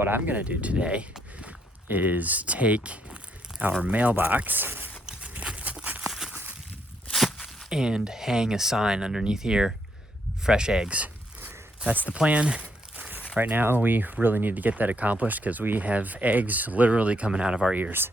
what I'm gonna do today is take our mailbox and hang a sign underneath here, fresh eggs. That's the plan. Right now, we really need to get that accomplished because we have eggs literally coming out of our ears.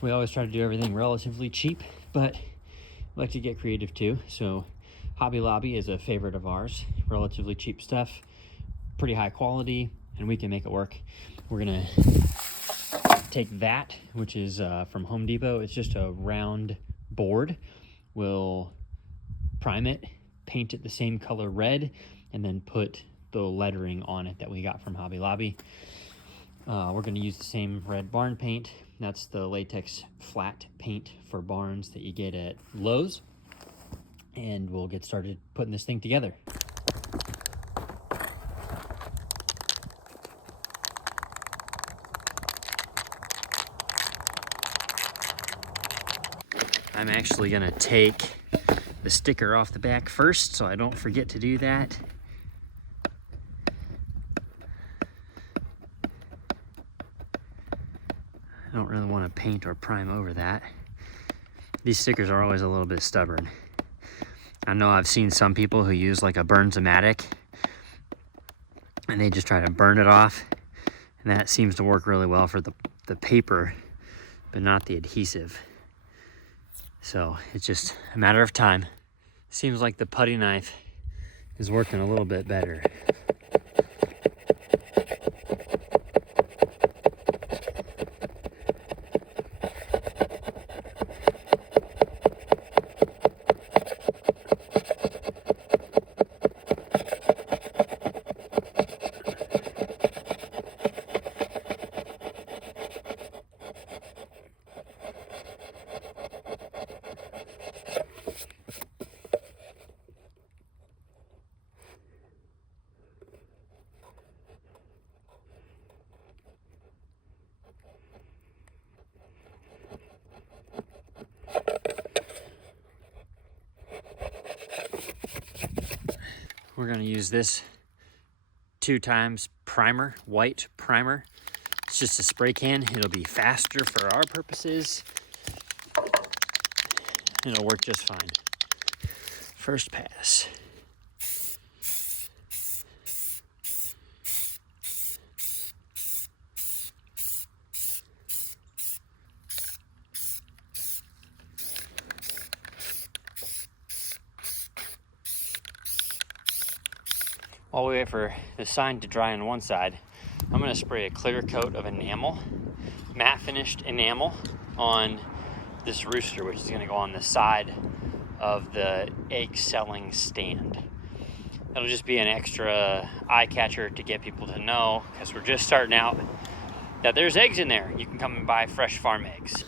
We always try to do everything relatively cheap, but we like to get creative too. So Hobby Lobby is a favorite of ours. Relatively cheap stuff, pretty high quality, and we can make it work. We're gonna take that, which is from Home Depot. It's just a round board. We'll prime it, paint it the same color red, and then put the lettering on it that we got from Hobby Lobby. We're gonna use the same red barn paint. That's the latex flat paint for barns that you get at Lowe's. And we'll get started putting this thing together. I'm actually gonna take the sticker off the back first, so I don't forget to do that. I don't really want to paint or prime over that. These stickers are always a little bit stubborn. I know I've seen some people who use like a Burns-O-Matic and they just try to burn it off, and that seems to work really well for the paper, but not the adhesive. So it's just a matter of time. Seems like the putty knife is working a little bit better. We're gonna use this 2x primer, white primer. It's just a spray can. It'll be faster for our purposes. It'll work just fine. First pass. While we wait for the sign to dry on one side, I'm gonna spray a clear coat of enamel, matte finished enamel, on this rooster, which is gonna go on the side of the egg selling stand. It'll just be an extra eye catcher to get people to know, because we're just starting out, that there's eggs in there. You can come and buy fresh farm eggs.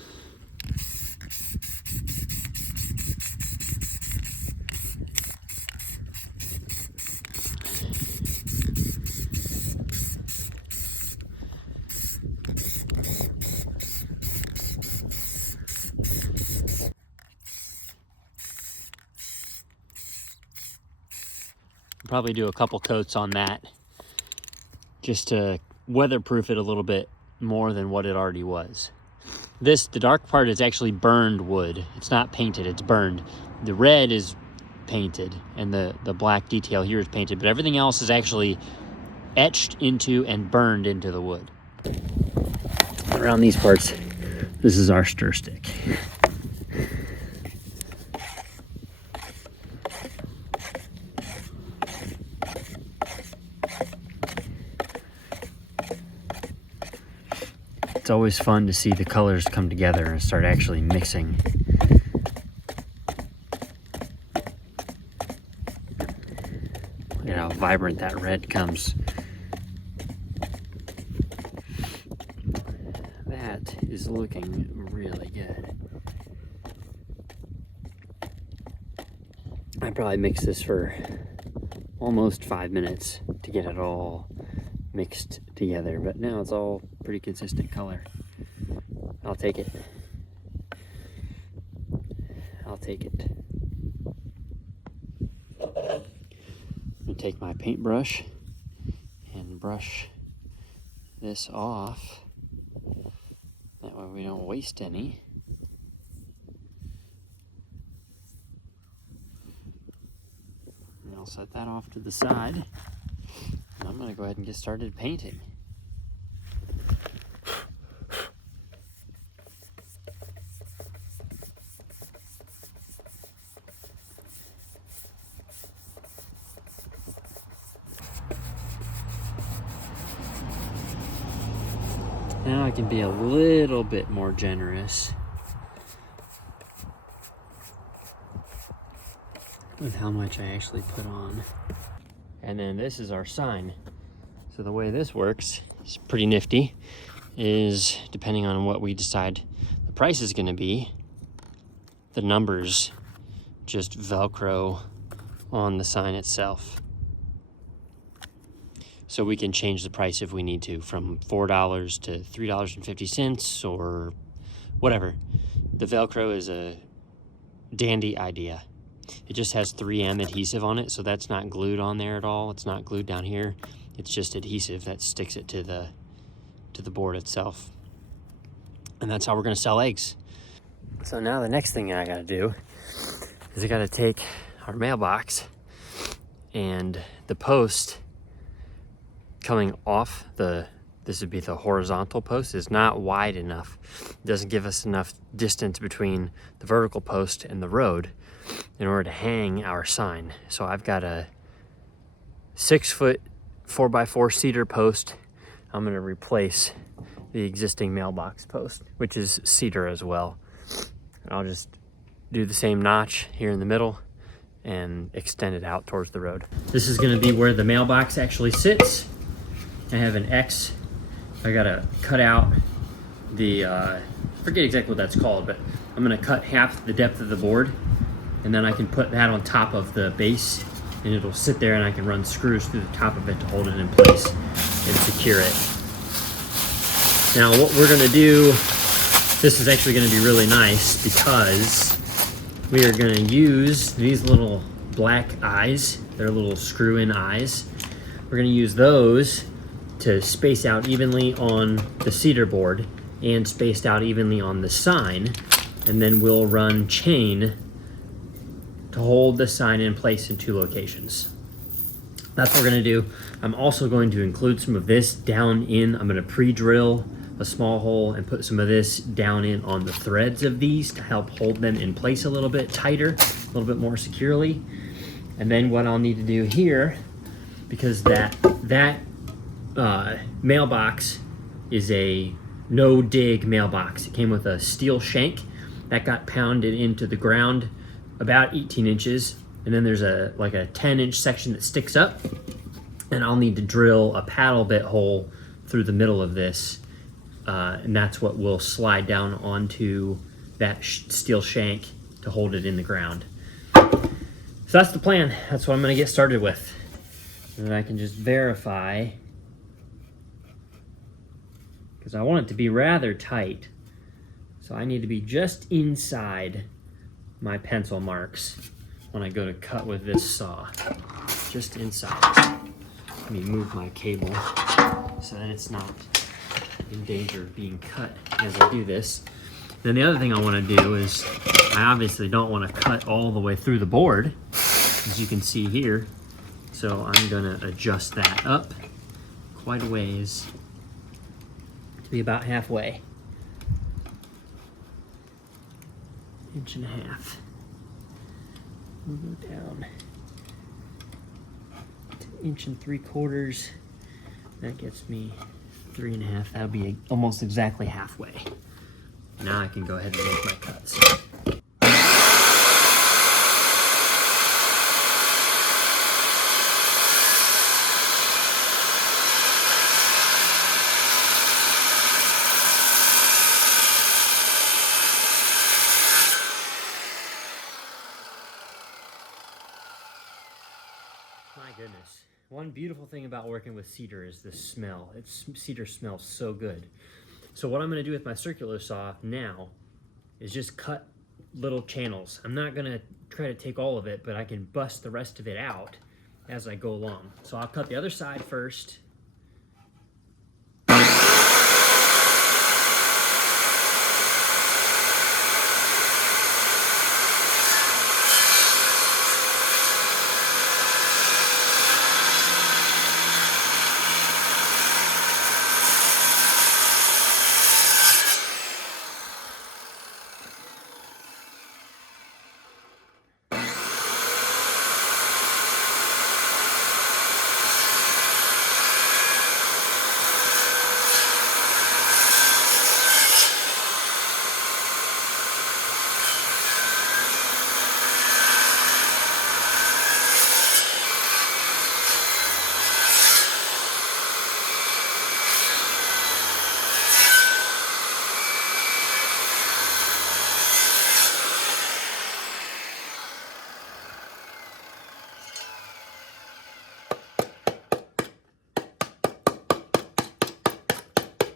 Probably do a couple coats on that just to weatherproof it a little bit more than what it already was. The dark part is actually burned wood. It's not painted, it's burned. The red is painted and the black detail here is painted, but everything else is actually etched into and burned into the wood. Around these parts, this is our stir stick. It's always fun to see the colors come together and start actually mixing. Look at how vibrant that red comes. That is looking really good. I'd probably mix this for almost 5 minutes to get it all mixed together, but now it's all pretty consistent color. I'll take it. I'll take it. I'm gonna take my paintbrush and brush this off. That way we don't waste any. And I'll set that off to the side. And I'm gonna go ahead and get started painting. Now I can be a little bit more generous with how much I actually put on. And then this is our sign. So the way this works is pretty nifty, is depending on what we decide the price is gonna be, the numbers just Velcro on the sign itself. So we can change the price if we need to, from $4 to $3.50 or whatever. The Velcro is a dandy idea. It just has 3M adhesive on it, so that's not glued on there at all. It's not glued down here. It's just adhesive that sticks it to the board itself. And that's how we're gonna sell eggs. So now the next thing I gotta do is I gotta take our mailbox, and the post coming off this would be the horizontal post, is not wide enough. It doesn't give us enough distance between the vertical post and the road in order to hang our sign. So I've got a 6-foot 4x4 cedar post. I'm gonna replace the existing mailbox post, which is cedar as well. I'll just do the same notch here in the middle and extend it out towards the road. This is gonna be where the mailbox actually sits. I have an X. I gotta cut out the, forget exactly what that's called, but I'm gonna cut half the depth of the board, and then I can put that on top of the base, and it'll sit there, and I can run screws through the top of it to hold it in place and secure it. Now what we're gonna do, this is actually gonna be really nice because we are gonna use these little black eyes. They're little screw-in eyes. We're gonna use those to space out evenly on the cedar board and spaced out evenly on the sign, and then we'll run chain to hold the sign in place in 2 locations. That's what we're gonna do. I'm also going to include some of this down in, I'm gonna pre-drill a small hole and put some of this down in on the threads of these to help hold them in place a little bit tighter, a little bit more securely. And then what I'll need to do here, because that mailbox is a no-dig mailbox. It came with a steel shank that got pounded into the ground about 18 inches. And then there's like a 10-inch section that sticks up. And I'll need to drill a paddle bit hole through the middle of this. And that's what will slide down onto that steel shank to hold it in the ground. So that's the plan. That's what I'm gonna get started with. And then I can just verify, because I want it to be rather tight. So I need to be just inside my pencil marks when I go to cut with this saw. Just inside. Let me move my cable so that it's not in danger of being cut as I do this. Then the other thing I want to do is, I obviously don't want to cut all the way through the board, as you can see here. So I'm gonna adjust that up quite a ways to be about halfway. 1.5 inches. We'll go down to 1.75 inches. That gets me 3.5. That'll be almost exactly halfway. Now I can go ahead and make my cuts. My goodness. One beautiful thing about working with cedar is the smell. Cedar smells so good. So what I'm gonna do with my circular saw now is just cut little channels. I'm not gonna try to take all of it, but I can bust the rest of it out as I go along. So I'll cut the other side first.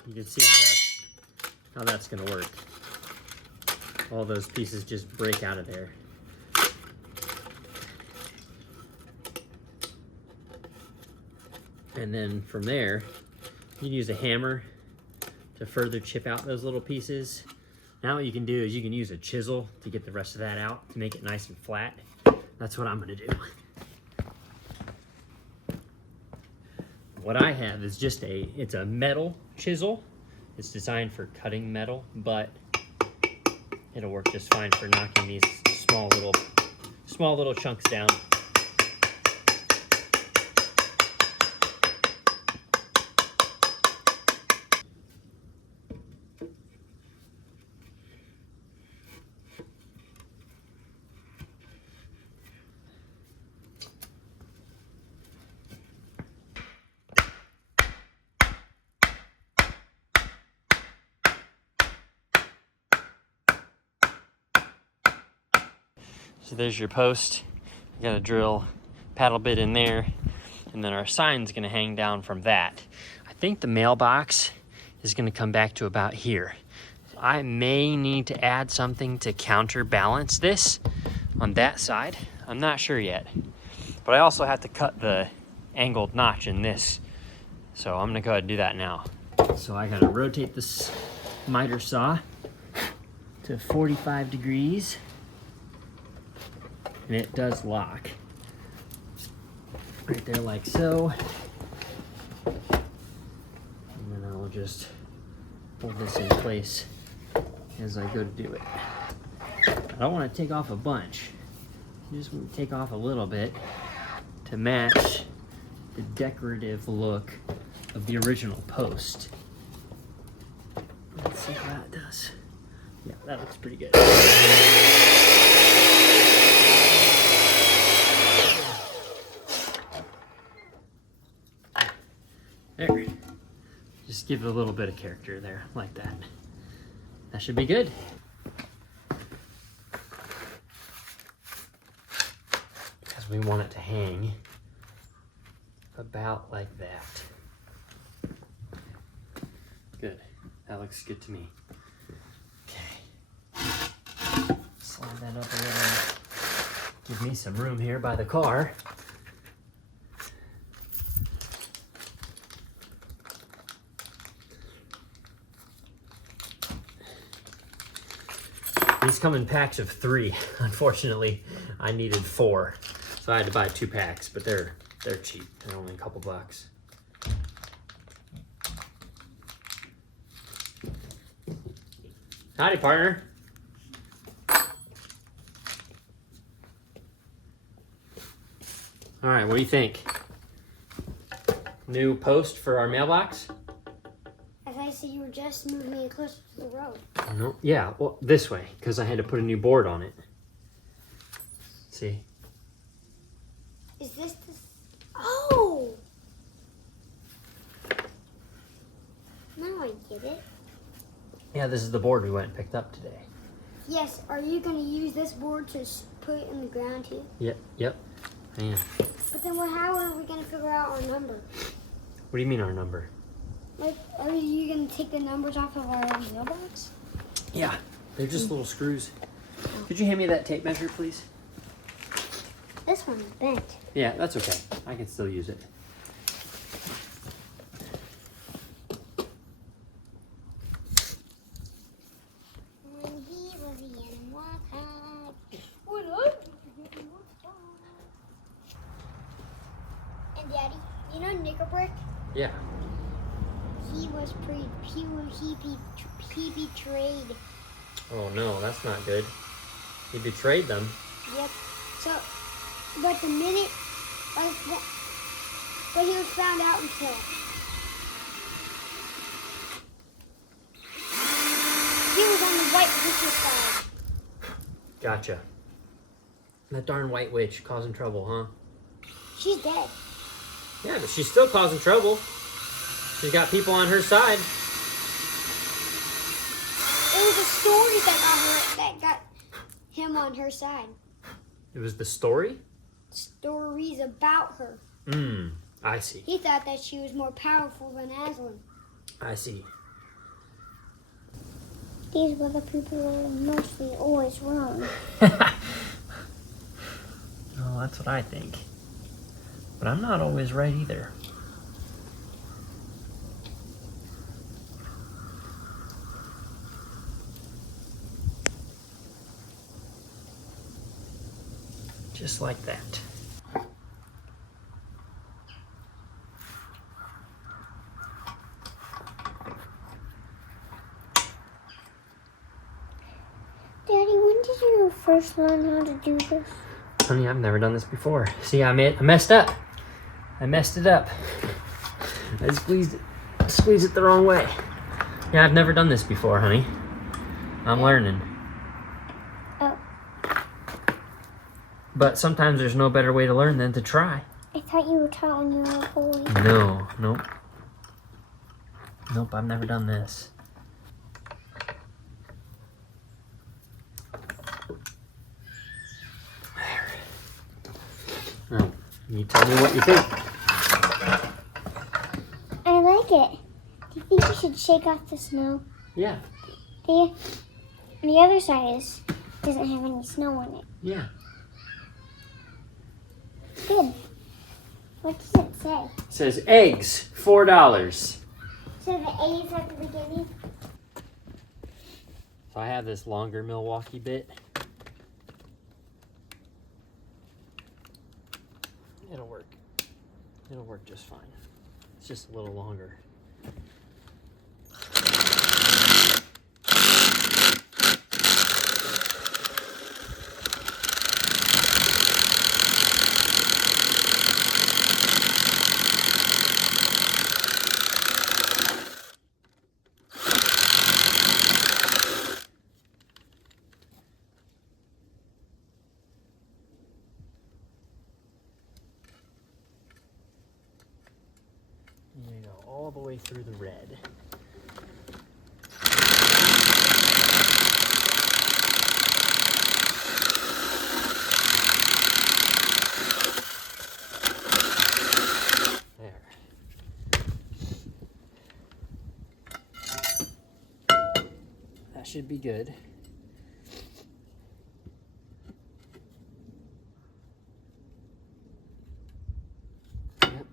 You can see how that's gonna work. All those pieces just break out of there. And then from there, you can use a hammer to further chip out those little pieces. Now what you can do is you can use a chisel to get the rest of that out to make it nice and flat. That's what I'm gonna do. What I have is just it's a metal chisel. It's designed for cutting metal, but it'll work just fine for knocking these small little chunks down. So there's your post. You got to drill paddle bit in there, and then our sign's gonna hang down from that. I think the mailbox is gonna come back to about here. I may need to add something to counterbalance this on that side. I'm not sure yet. But I also have to cut the angled notch in this. So I'm gonna go ahead and do that now. So I gotta rotate this miter saw to 45 degrees. And it does lock right there like so. And then I'll just hold this in place as I go to do it. I don't want to take off a bunch. I just want to take off a little bit to match the decorative look of the original post. Let's see how that does. Yeah, that looks pretty good. There. Just give it a little bit of character there, like that. That should be good. Because we want it to hang about like that. Good. That looks good to me. Okay. Slide that up a little. Give me some room here by the car. These come in packs of 3. Unfortunately, I needed 4. So I had to buy 2 packs, but they're cheap. They're only a couple bucks. Howdy, partner. All right, what do you think? New post for our mailbox? I said you were just moving me closer to the road. No, yeah, well, this way, because I had to put a new board on it. See? Is this the... Oh! Now I get it. Yeah, this is the board we went and picked up today. Yes, are you going to use this board to put it in the ground too? Yep, I am. But then how are we going to figure out our number? What do you mean our number? Like, are you going to take the numbers off of our mailbox? Yeah, they're just little screws. Could you hand me that tape measure, please? This one's bent. Yeah, that's okay. I can still use it. When he was in water. What up? And Daddy, you know Nickelbrick? Yeah. He betrayed. Oh no, that's not good. He betrayed them. Yep. So, but the minute, but he was found out and killed. He was on the white witch's side. Gotcha. That darn white witch causing trouble, huh? She's dead. Yeah, but she's still causing trouble. She's got people on her side. It was a story that got him on her side. It was the story? Stories about her. I see. He thought that she was more powerful than Aslan. I see. These weather people are mostly always wrong. Oh, that's what I think. But I'm not always right either. Just like that. Daddy, when did you first learn how to do this? Honey, I've never done this before. See, I messed up. I messed it up. I squeezed it the wrong way. Yeah, I've never done this before, honey. I'm learning. Oh. But sometimes there's no better way to learn than to try. I thought you were taught when you were a boy. No, nope. Nope, I've never done this. There. Now, you tell me what you think. I like it. Do you think you should shake off the snow? Yeah, The other side doesn't have any snow on it. yeah. Good. What does it say? It says eggs, $4. So the A is at the beginning? So I have this longer Milwaukee bit. It'll work. It'll work just fine. It's just a little longer. You go all the way through the red. There. That should be good. Yep.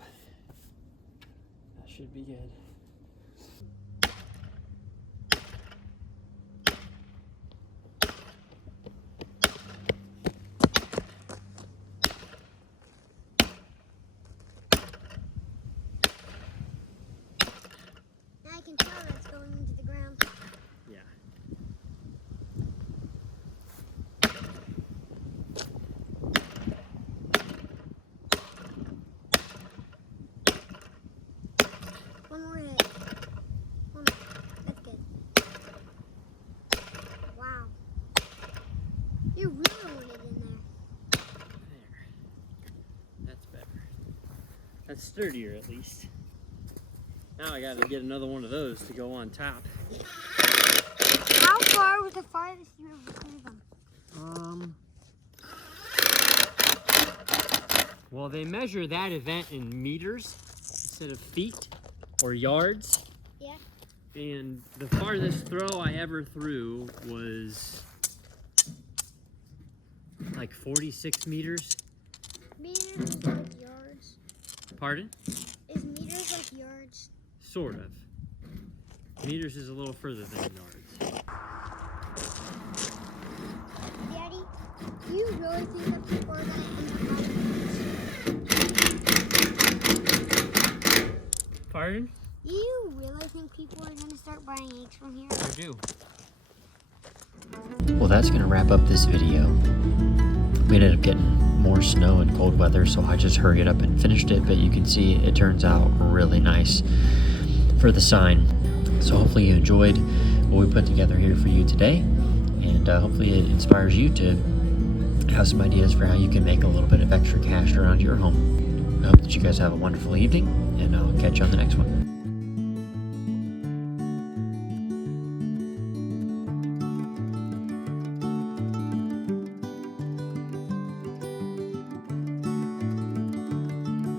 That should be good. Now I can tell that's going into the ground. Yeah. One more hit. One more. That's good. Wow. You really want it in there. There. That's better. That's sturdier at least. Now I gotta get another one of those to go on top. How far was the farthest you ever threw them? Well, they measure that event in meters instead of feet or yards. Yeah. And the farthest throw I ever threw was like 46 meters. Meters is like yards. Pardon? Is meters like yards? Sort of. Meters is a little further than yards. Daddy, do you really think that people are going to end up buying eggs? Pardon? Do you really think people are going to start buying eggs from here? I do. Well, that's going to wrap up this video. We ended up getting more snow and cold weather, so I just hurried up and finished it, but you can see it turns out really nice for the sign. So hopefully you enjoyed what we put together here for you today, and hopefully it inspires you to have some ideas for how you can make a little bit of extra cash around your home. I hope that you guys have a wonderful evening, and I'll catch you on the next one.